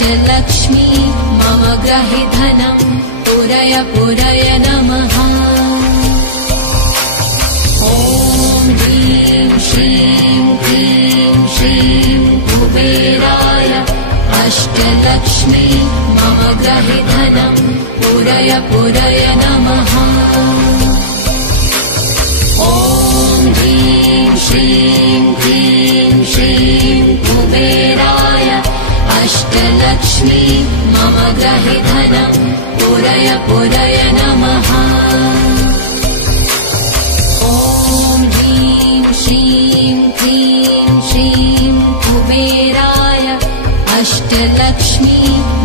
अष्टलक्ष्मी मम ग्रहे धनं पुरय पुरय नमः। ॐ ह्रीं श्रीं क्लीं श्रीं कुबेराय अष्टलक्ष्मी मम ग्रहे धनं पुरय पुरय नमः। ॐ ह्रीं श्रीं क्लीं श्रीं कुबेराय अष्टलक्ष्मी मम ग्रहे धनं पुरय पुरय नमः। ॐ ह्रीं श्रीं क्लीं श्रीं कुबेराय अष्टलक्ष्मी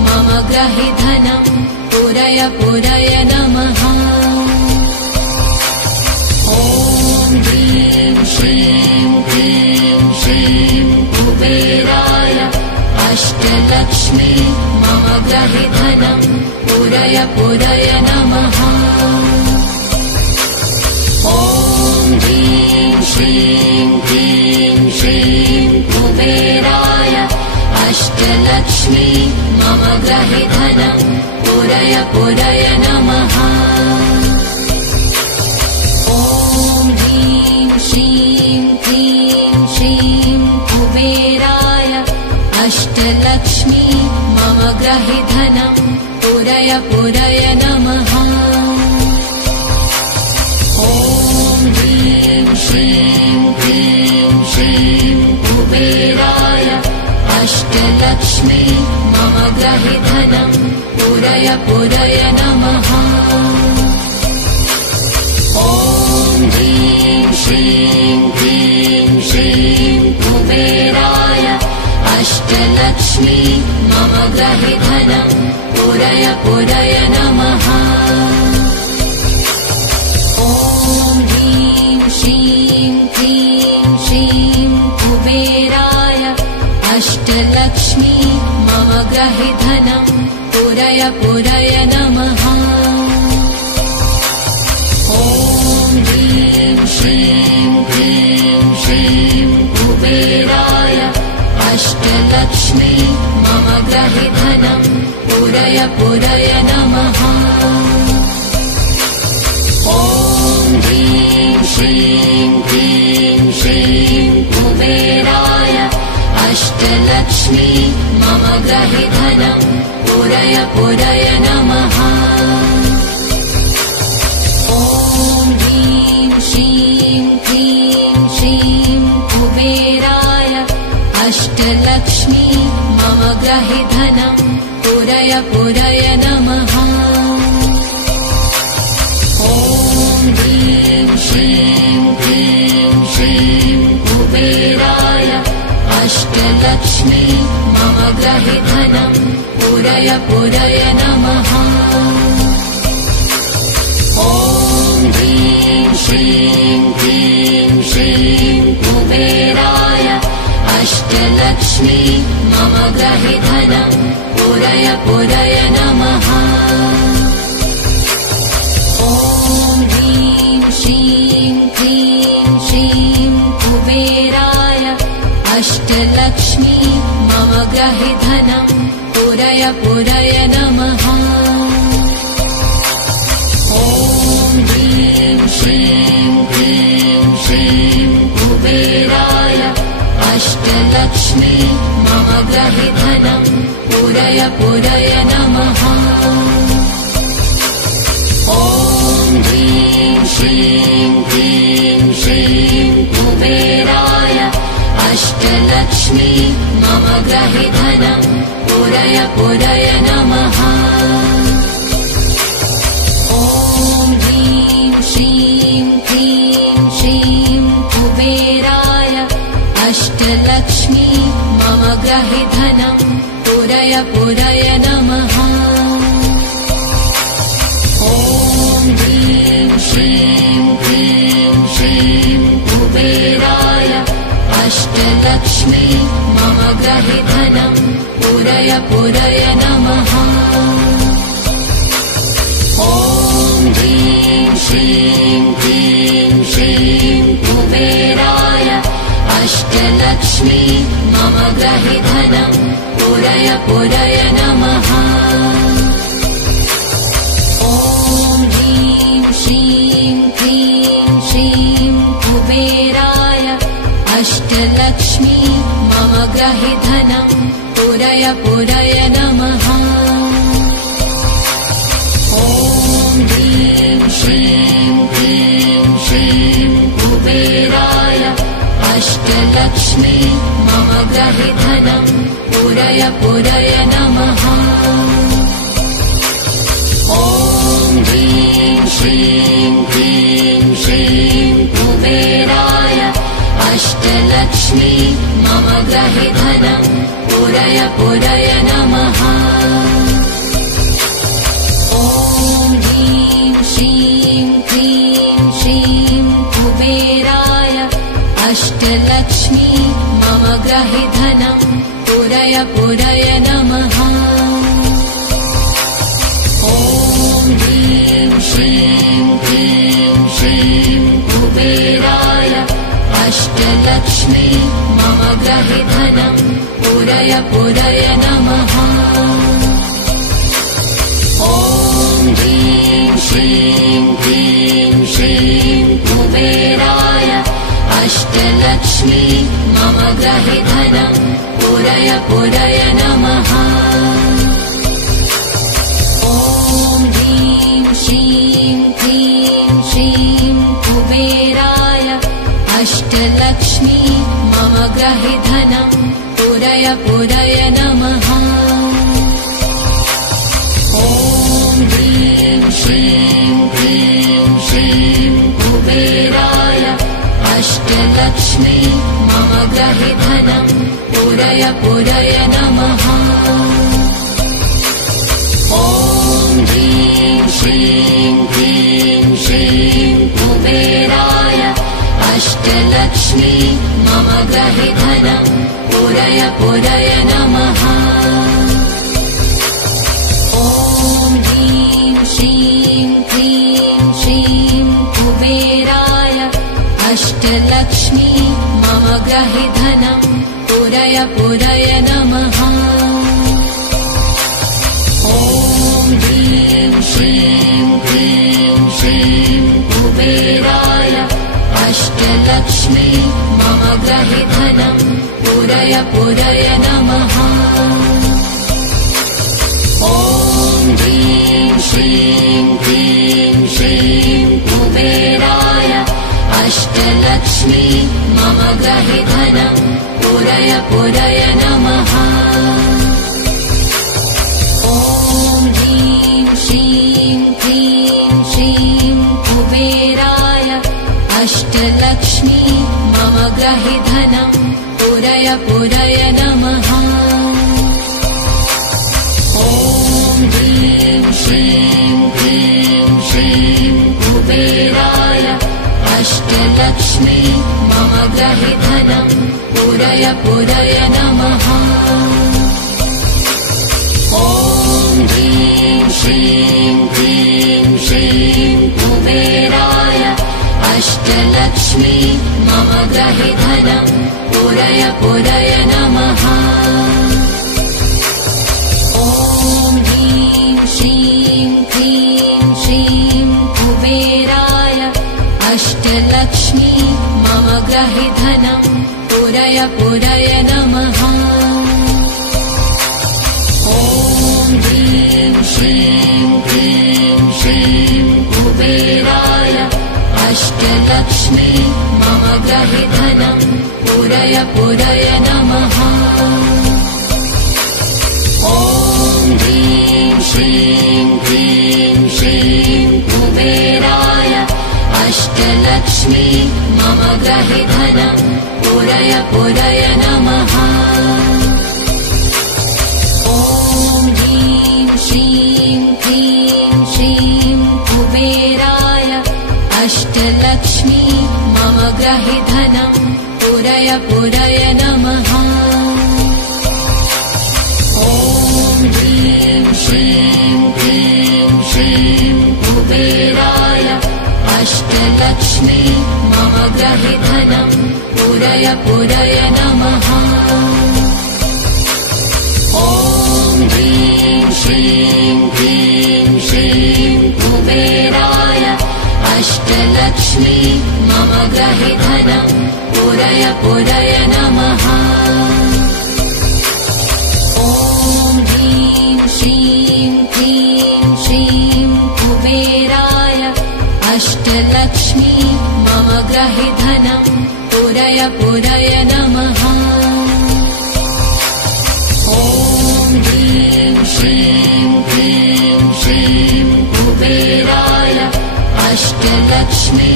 मम ग्रहे धनं पुरय पुरय नमः। ॐ ह्रीं श्रीं क्लीं श्रीं कुबेराय अष्टलक्ष्मी मम ग्रहे धनं पुरय पुरय नमः। ॐ ह्रीं श्रीं क्लीं श्रीं कुबेराय अष्टलक्ष्मी मम ग्रहे धनं पुरय पुरय नमः। ॐ ह्रीं श्रीं क्लीं श्रीं कुबेराय अष्टलक्ष्मी मम ग्रहे धनं पुरय पुरय नमः। ॐ ह्रीं श्रीं क्लीं श्रीं कुबेराय अष्टलक्ष्मी मम ग्रहे धनं पुरय पुरय नमः। ॐ ह्रीं श्रीं क्लीं श्रीं कुबेराय अष्टलक्ष्मी मम ग्रहे धनं पुरय पुरय नमः। ॐ ह्रीं श्रीं क्लीं श्रीं कुबेराय अष्टलक्ष्मी मम ग्रहे धनं पुरय पुरय नमः। ॐ ह्रीं श्रीं क्लीं श्रीं कुबेराय अष्टलक्ष्मी मम ग्रहे धनं पुरय पुरय नमः। ॐ ह्रीं श्रीं क्लीं श्रीं कुबेराय अष्टलक्ष्मी मम ग्रहे धनं पुरय पुरय नमः। ॐ ह्रीं श्रीं क्लीं श्रीं कुबेराय अष्टलक्ष्मी मम ग्रहे धनं पुरय पुरय नमः। ॐ ह्रीं श्रीं क्लीं श्रीं कुबेराय अष्टलक्ष्मी मम ग्रहे धनं पुरय पुरय नमः। ॐ ह्रीं श्रीं क्लीं श्रीं कुबेराय अष्टलक्ष्मी मम ग्रहे धनं पुरय पुरय नमः। ॐ ह्रीं श्रीं क्लीं श्रीं कुबेराय अष्टलक्ष्मी मम ग्रहे धनं पुरय पुरय नमः। ॐ ह्रीं श्रीं क्लीं श्रीं कुबेराय अष्टलक्ष्मी मम ग्रहे धनं पुरय पुरय नमः। ॐ ह्रीं श्रीं क्लीं श्रीं कुबेराय अष्टलक्ष्मी मम ग्रहे धनं पुरय पुरय नमः। ॐ ह्रीं श्रीं क्लीं श्रीं कुबेराय अष्टलक्ष्मी मम ग्रहे धनं पुरय पुरय नमः। ॐ ह्रीं श्रीं क्लीं श्रीं कुबेराय अष्टलक्ष्मी मम ग्रहे धनं पुरय पुरय नमः। ॐ ह्रीं श्रीं क्लीं श्रीं कुबेराय अष्टलक्ष्मी मम ग्रहे धनं पुरय पुरय ग्रहि धनं पुरय पुरय नमः। ॐ ह्रीं श्रीं क्लीं श्रीं कुबेराय अष्टलक्ष्मी मम ग्रहि धनं पुरय पुरय नमः। ॐ ह्रीं श्रीं क्लीं श्रीं कुबेराय अष्टलक्ष्मी मम ग्रहि धनं पुरय पुरय नमः। ॐ ह्रीं श्रीं क्लीं श्रीं कुबेराय अष्टलक्ष्मी मम ग्रहि धनं पुरय पुरय नमः। ॐ ह्रीं श्रीं क्लीं श्रीं कुबेराय अष्टलक्ष्मी मम ग्रहि धनं पुरय पुरय नमः। ॐ ह्रीं श्रीं क्लीं श्रीं कुबेराय अष्टलक्ष्मी मम ग्रहि धनं पुरय पुरय नमः। ॐ ह्रीं श्रीं क्लीं श्रीं कुबेराय अष्टलक्ष्मी मम ग्रहि धनं पुरय पुरय नमः। ॐ ह्रीं श्रीं क्लीं श्रीं कुबेराय अष्टलक्ष्मी मम ग्रहि धनं पुरय पुरय नमः। ॐ ह्रीं श्रीं क्लीं श्रीं कुबेराय अष्टलक्ष्मी मम ग्रहि धनं पुरय पुरय नमः। ॐ ह्रीं श्रीं क्लीं श्रीं कुबेराय अष्टलक्ष्मी मम ग्रहि धनं पुरय पुरय नमः। ॐ ह्रीं श्रीं क्लीं श्रीं कुबेराय अष्टलक्ष्मी मम ग्रहि धनं पुरय पुरय नमः। ॐ ह्रीं श्रीं क्लीं श्रीं कुबेराय अष्टलक्ष्मी मम ग्रहि धनं पुरय पुरय नमः। ॐ ह्रीं श्रीं क्लीं श्रीं कुबेराय अष्टलक्ष्मी मम ग्रहि धनं पुरय पुरय नमः। ॐ ह्रीं श्रीं क्लीं श्रीं कुबेराय अष्टलक्ष्मी मम ग्रहि धनं पुरय पुरय नमः। ॐ ह्रीं श्रीं क्लीं श्रीं कुबेराय अष्टलक्ष्मी मम ग्रहि धनं पुरय पुरय नमः। ॐ ह्रीं श्रीं क्लीं श्रीं कुबेराय अष्टलक्ष्मी मम ग्रहि धनं पुरय पुरय नमः। ॐ ह्रीं श्रीं क्लीं श्रीं कुबेराय अष्टलक्ष्मी मम ग्रहि धनं पुरय पुरय नमः। ॐ ह्रीं श्रीं क्लीं श्रीं कुबेराय अष्टलक्ष्मी मम ग्रहि धनं पुरय पुरय नमः। ॐ ह्रीं श्रीं क्लीं श्रीं कुबेराय अष्टलक्ष्मी मम ग्रहि धनं पुरय पुरय नमः। ॐ ह्रीं श्रीं क्लीं श्रीं कुबेराय अष्टलक्ष्मी मम ग्रहि धनं पुरय पुरय नमः। ॐ ह्रीं श्रीं क्लीं श्रीं कुबेराय अष्टलक्ष्मी मम ग्रहि धनं पुरय पुरय नमः। अष्टलक्ष्मी मम ग्रहे धनं पुरय पुरय नमः। ॐ ह्रीं श्रीं क्लीं श्रीं कुबेराय अष्टलक्ष्मी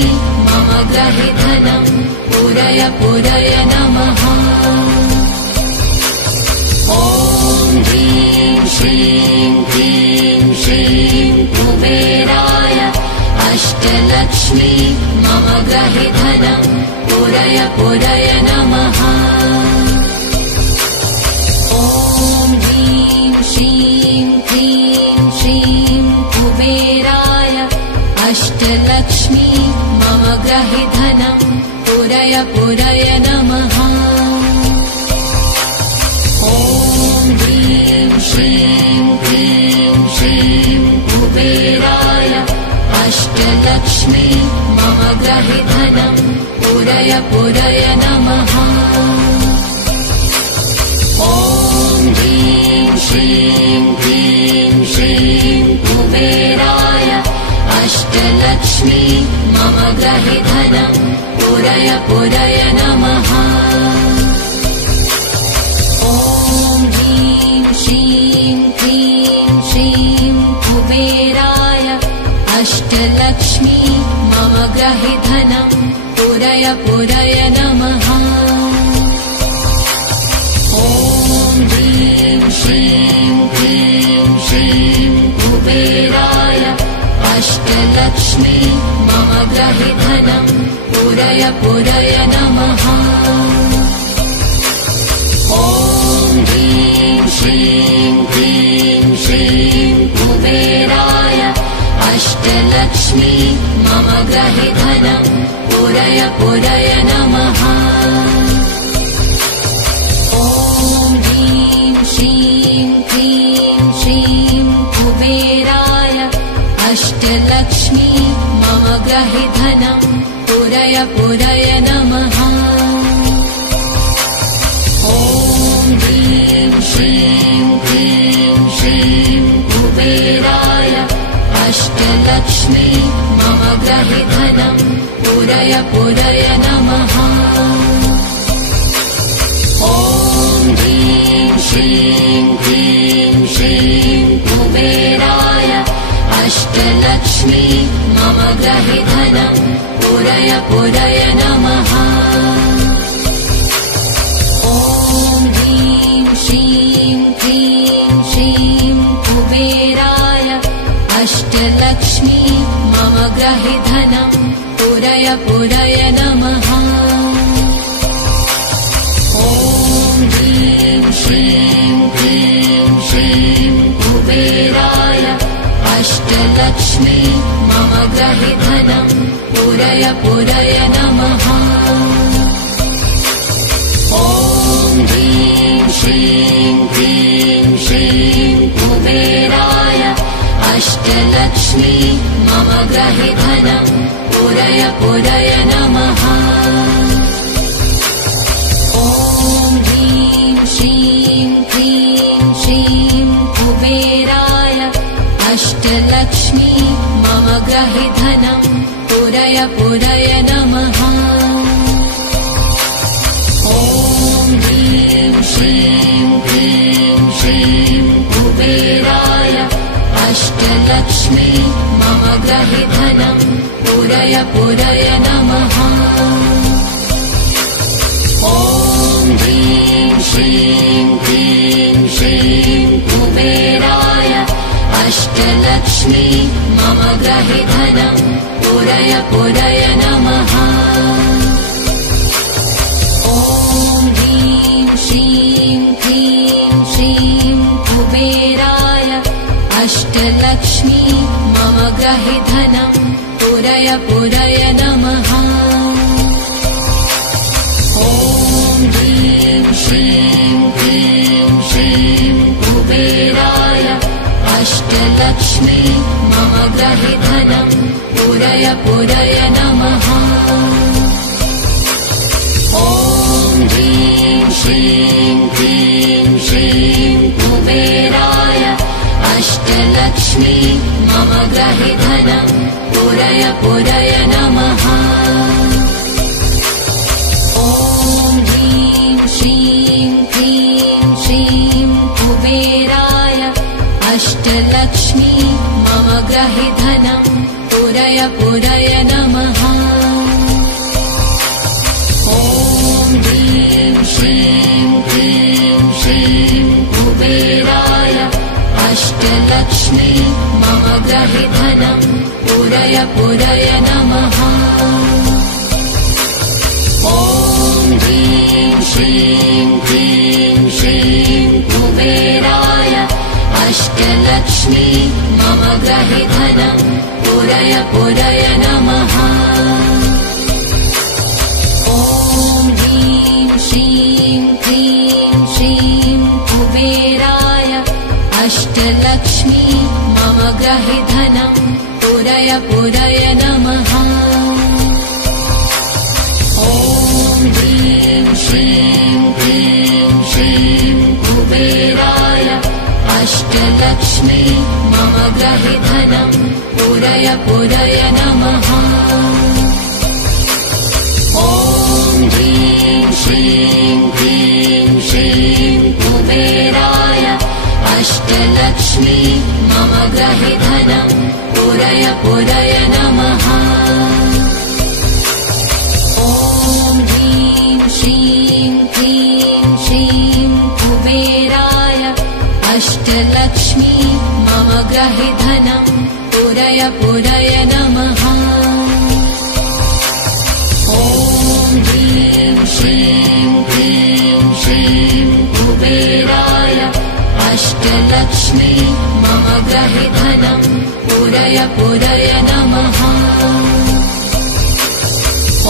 मम ग्रहे धनं पुरय पुरय नमः। ॐ ह्रीं श्रीं क्लीं श्रीं कुबेराय अष्टलक्ष्मी मम ग्रहे धनं पुरय पुरय नमः। ॐ ह्रीं श्रीं क्लीं श्रीं कुबेराय अष्टलक्ष्मी मम ग्रहे धनं पुरय पुरय नमः। ॐ ह्रीं श्रीं क्लीं श्रीं कुबेराय अष्टलक्ष्मी मम ग्रहे धनं पुरय पुरय नमः। ॐ ह्रीं श्रीं क्लीं श्रीं कुबेराय अष्टलक्ष्मी मम ग्रहे धनं पुरय पुरय नमः। ॐ ह्रीं श्रीं क्लीं श्रीं कुबेराय अष्टलक्ष्मी मम ग्रहे धनं पुरय पुरय नमः। ॐ ह्रीं श्रीं क्लीं श्रीं कुबेराय अष्टलक्ष्मी मम ग्रहे धनं पुरय पुरय नमः। ॐ ह्रीं श्रीं क्लीं श्रीं कुबेराय अष्टलक्ष्मी मम ग्रहे धनं पुरय पुरय नमः। ॐ ह्रीं श्रीं क्लीं श्रीं कुबेराय अष्टलक्ष्मी मम ग्रहे धनं पुरय पुरय नमः। ॐ ह्रीं श्रीं क्लीं श्रीं कुबेराय अष्टलक्ष्मी मम ग्रहे धनं पुरय पुरय नमः। ॐ ह्रीं श्रीं क्लीं श्रीं कुबेराय अष्टलक्ष्मी मम ग्रहे धनं पुरय पुरय नमः। ॐ ह्रीं श्रीं क्लीं श्रीं कुबेराय अष्टलक्ष्मी मम ग्रहे धनं पुरय पुरय नमः। ॐ ह्रीं श्रीं क्लीं श्रीं कुबेराय अष्टलक्ष्मी मम ग्रहे धनं पुरय पुरय नमः। ॐ ह्रीं श्रीं क्लीं श्रीं कुबेराय अष्टलक्ष्मी मम ग्रहे धनं पुरय पुरय नमः। ॐ ह्रीं श्रीं क्लीं श्रीं कुबेराय अष्टलक्ष्मी मम ग्रहे धनं पुरय पुरय नमः। ॐ ह्रीं श्रीं क्लीं श्रीं कुबेराय अष्टलक्ष्मी मम ग्रहे धनं पुरय पुरय नमः। ॐ ह्रीं श्रीं क्लीं श्रीं कुबेराय अष्टलक्ष्मी मम ग्रहे धनं पुरय पुरय नमः। ॐ ह्रीं श्रीं क्लीं श्रीं कुबेराय अष्टलक्ष्मी मम ग्रहे धनं पुरय पुरय नमः। ॐ ह्रीं श्रीं क्लीं श्रीं कुबेराय अष्टलक्ष्मी मम ग्रहे धनं पुरय पुरय नमः। ॐ ह्रीं श्रीं क्लीं श्रीं कुबेराय अष्टलक्ष्मी मम ग्रहे धनं पुरय नमः। ॐ ह्रीं श्रीं क्लीं श्रीं कुबेराय अष्टलक्ष्मी मम ग्रहे धनं पुरय नमः। ॐ ह्रीं श्रीं क्लीं श्रीं कुबेराय अष्टलक्ष्मी मम ग्रहे धनं पुरय नमः। ॐ ह्रीं श्रीं क्लीं श्रीं कुबेराय अष्टलक्ष्मी मम ग्रहे धनं पुरय नमः। ॐ ह्रीं श्रीं क्लीं श्रीं कुबेराय अष्टलक्ष्मी मम ग्रहे धनं पुरय नमः। ॐ ह्रीं श्रीं क्लीं श्रीं कुबेराय अष्टलक्ष्मी मम ग्रहे धनं पुरय नमः। ॐ ह्रीं श्रीं क्लीं श्रीं कुबेराय अष्टलक्ष्मी मम ग्रहे धनं पुरय नमः। ॐ ह्रीं श्रीं क्लीं श्रीं कुबेराय अष्टलक्ष्मी मम ग्रहे धनं पुरय नमः। ॐ ह्रीं श्रीं क्लीं श्रीं कुबेराय अष्टलक्ष्मी मम ग्रहे धनं पुरय नमः।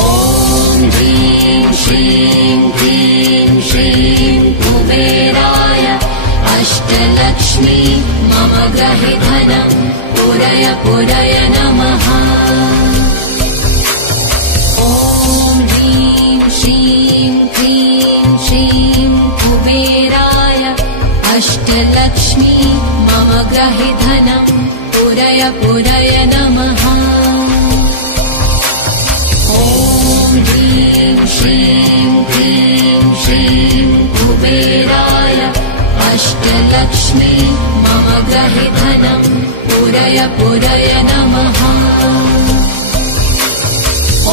ॐ ह्रीं श्रीं क्लीं श्रीं कुबेराय अष्टलक्ष्मी मम ग्रहे धनं पुरय नमः। ॐ ह्रीं श्रीं क्लीं श्रीं कुबेराय अष्टलक्ष्मी मम ग्रहे धनं पुरय नमः। ॐ ह्रीं श्रीं क्लीं श्रीं कुबेराय अष्टलक्ष्मी मम ग्रहे धनं पुरय नमः।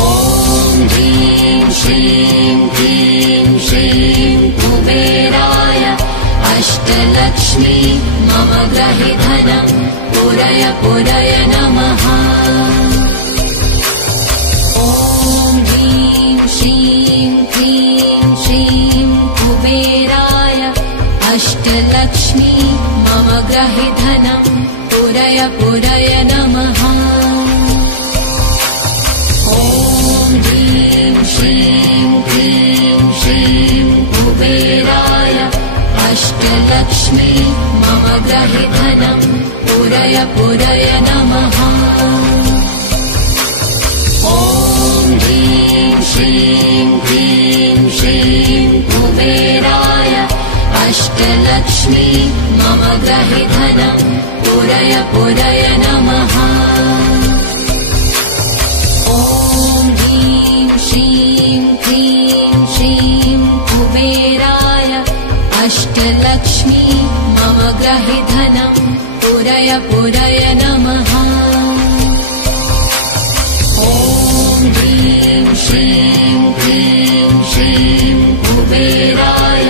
ॐ ह्रीं श्रीं क्लीं श्रीं कुबेराय अष्टलक्ष्मी मम ग्रहे धनं पुरय नमः। ॐ ह्रीं श्रीं क्लीं श्रीं कुबेराय अष्टलक्ष्मी मम ग्रहे धनं पुरय नमः। ॐ ह्रीं श्रीं क्लीं श्रीं कुबेराय अष्टलक्ष्मी मम ग्रहे धनं पुरय नमः। ॐ ह्रीं श्रीं क्लीं श्रीं कुबेराय अष्टलक्ष्मी मम ग्रहे धनं पुरय नमः। ॐ ह्रीं श्रीं क्लीं श्रीं कुबेराय अष्टलक्ष्मी मम ग्रहे धनं पुरय नमः। ॐ ह्रीं श्रीं क्लीं श्रीं कुबेराय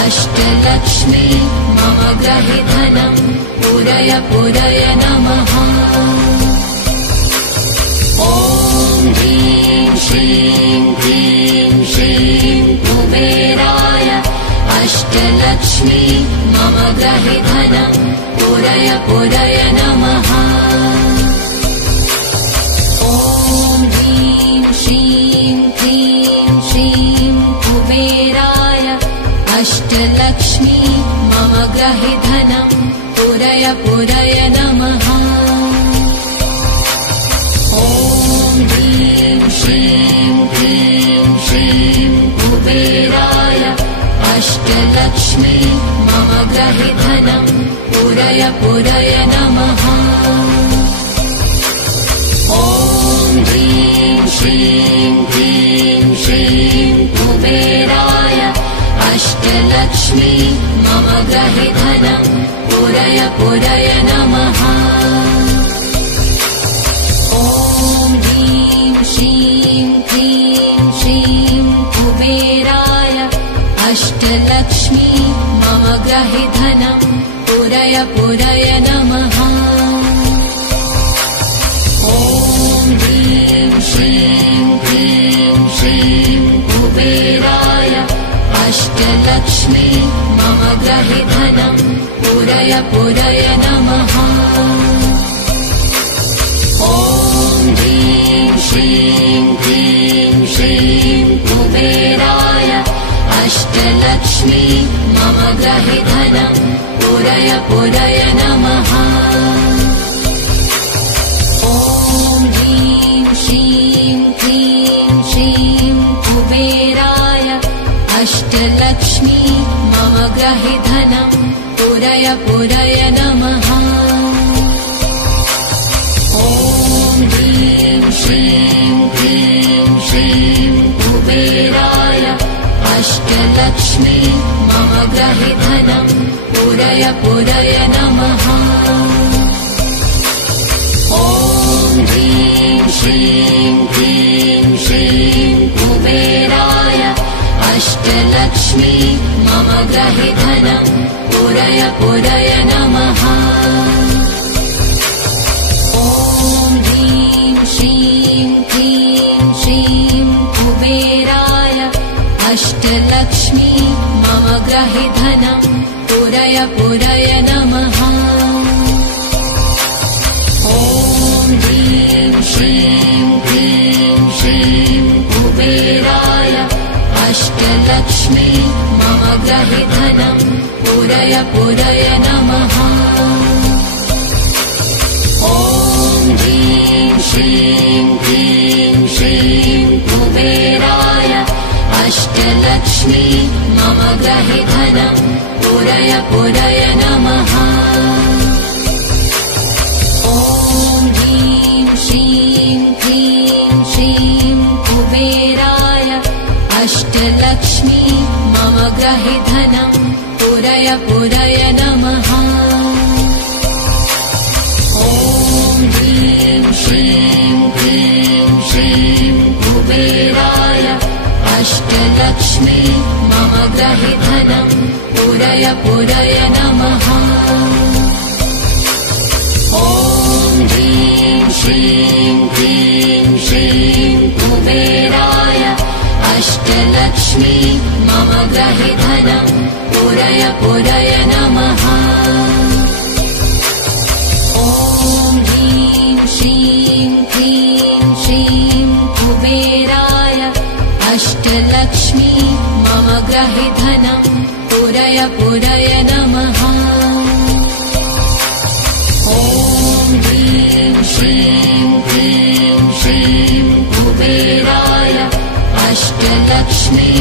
अष्टलक्ष्मी मम ग्रहे धनं पुरय नमः। ॐ ह्रीं श्रीं क्लीं श्रीं कुबेराय अष्टलक्ष्मी मम ग्रहे धनं पुरय नमः। ॐ ह्रीं श्रीं क्लीं श्रीं कुबेराय अष्टलक्ष्मी मम ग्रहे धनं पुरय नमः। ॐ ह्रीं श्रीं क्लीं श्रीं कुबेराय अष्टलक्ष्मी मम ग्रहे धनं पुरय नमः। ॐ श्रीं क्लीं श्रीं कुबेराय अष्टलक्ष्मी मम गृहे धनं पूरय पूरय नमः। ॐ ह्रीं श्रीं क्लीं श्रीं कुबेराय अष्टलक्ष्मी मम गृहे धनं पूरय पूरय नमः। ॐ ह्रीं श्रीं क्लीं श्रीं कुबेराय अष्टलक्ष्मी मम गृहे धनं पूरय पूरय नमः। ॐ ह्रीं श्रीं क्लीं श्रीं कुबेराय अष्टलक्ष्मी मम गृहे धनं पूरय पूरय नमः। ॐ ह्रीं श्रीं क्लीं श्रीं कुबेराय अष्टलक्ष्मी मम गृहे धनं पूरय पूरय नमः। ॐ ह्रीं श्रीं क्लीं श्रीं कुबेराय अष्टलक्ष्मी मम गृहे धनं पूरय पूरय नमः। ॐ ह्रीं श्रीं क्लीं श्रीं कुबेराय अष्टलक्ष्मी मम गृहे धनं पूरय पूरय नमः। ॐ ह्रीं श्रीं क्लीं श्रीं कुबेराय अष्टलक्ष्मी मम गृहे धनं पूरय पूरय नमः। ॐ ह्रीं श्रीं क्लीं श्रीं कुबेराय अष्टलक्ष्मी मम गृहे धनं पूरय पूरय नमः। ॐ ह्रीं श्रीं क्लीं श्रीं कुबेराय अष्टलक्ष्मी मम गृहे धनं पूरय पूरय नमः। ॐ ह्रीं श्रीं क्लीं श्रीं कुबेराय अष्टलक्ष्मी मम गृहे धनं पूरय पूरय नमः। ॐ ह्रीं श्रीं क्लीं श्रीं कुबेराय अष्टलक्ष्मी मम गृहे धनं पूरय पूरय नमः। ॐ ह्रीं श्रीं क्लीं श्रीं कुबेराय अष्टलक्ष्मी मम गृहे धनं पूरय पूरय नमः। ॐ ह्रीं श्रीं क्लीं श्रीं कुबेराय अष्टलक्ष्मी मम गृहे धनं पूरय पूरय नमः। ॐ ह्रीं श्रीं क्लीं श्रीं कुबेराय अष्टलक्ष्मी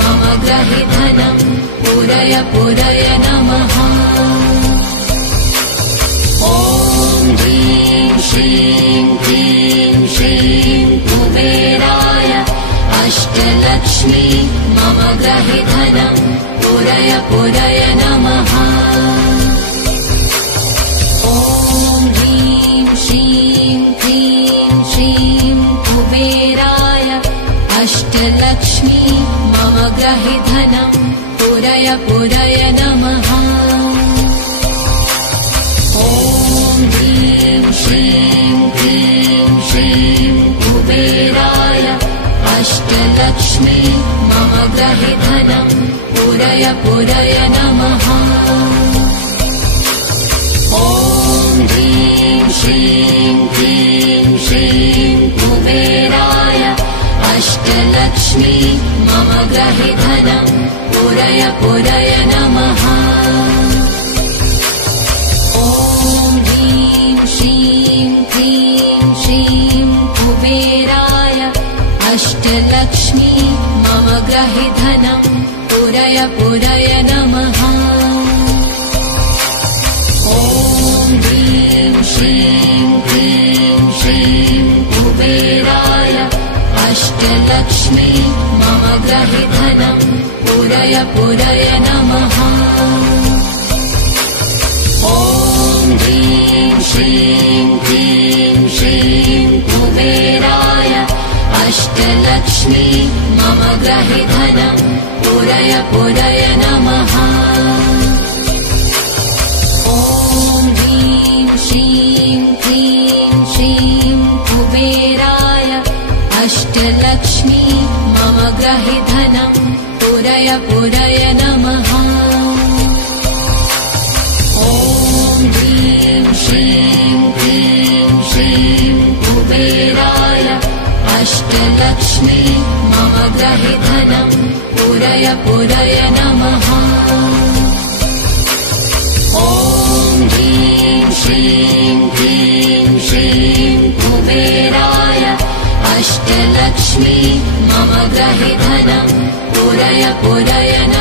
मम गृहे धनं पूरय पूरय नमः। ॐ ह्रीं श्रीं क्लीं श्रीं कुबेराय अष्टलक्ष्मी मम गृहे धनं पूरय पूरय नमः। ॐ ह्रीं श्रीं क्लीं श्रीं कुबेराय अष्टलक्ष्मी मम गृहे धनं पूरय पूरय नमः। ॐ ह्रीं श्रीं क्लीं श्रीं कुबेराय अष्टलक्ष्मी मम गृहे धनं पूरय पूरय नमः। ॐ ह्रीं श्रीं क्लीं श्रीं कुबेराय अष्टलक्ष्मी मम गृहे धनं पूरय पूरय नमः। ॐ ह्रीं श्रीं क्लीं श्रीं कुबेराय अष्टलक्ष्मी मम गृहे धनं पूरय पूरय नमः। ॐ ह्रीं श्रीं क्लीं श्रीं कुबेराय अष्टलक्ष्मी मम ग्रहि धनं पूरय पूरय नमः। ॐ ह्रीं श्रीं क्लीं श्रीं कुबेराय अष्टलक्ष्मी मम ग्रहि धनं पूरय पूरय नमः। ॐ ह्रीं श्रीं क्लीं श्रीं कुबेराय अष्टलक्ष्मी मम ग्रहि धनं पूरय पूरय नमः। ॐ ह्रीं श्रीं क्लीं श्रीं कुबेराय अष्टलक्ष्मी मम ग्रहि धनं पूरय पूरय नमः। ॐ ह्रीं श्रीं क्लीं श्रीं कुबेराय अष्टलक्ष्मी मम ग्रहि धनं पूरय पूरय नमः।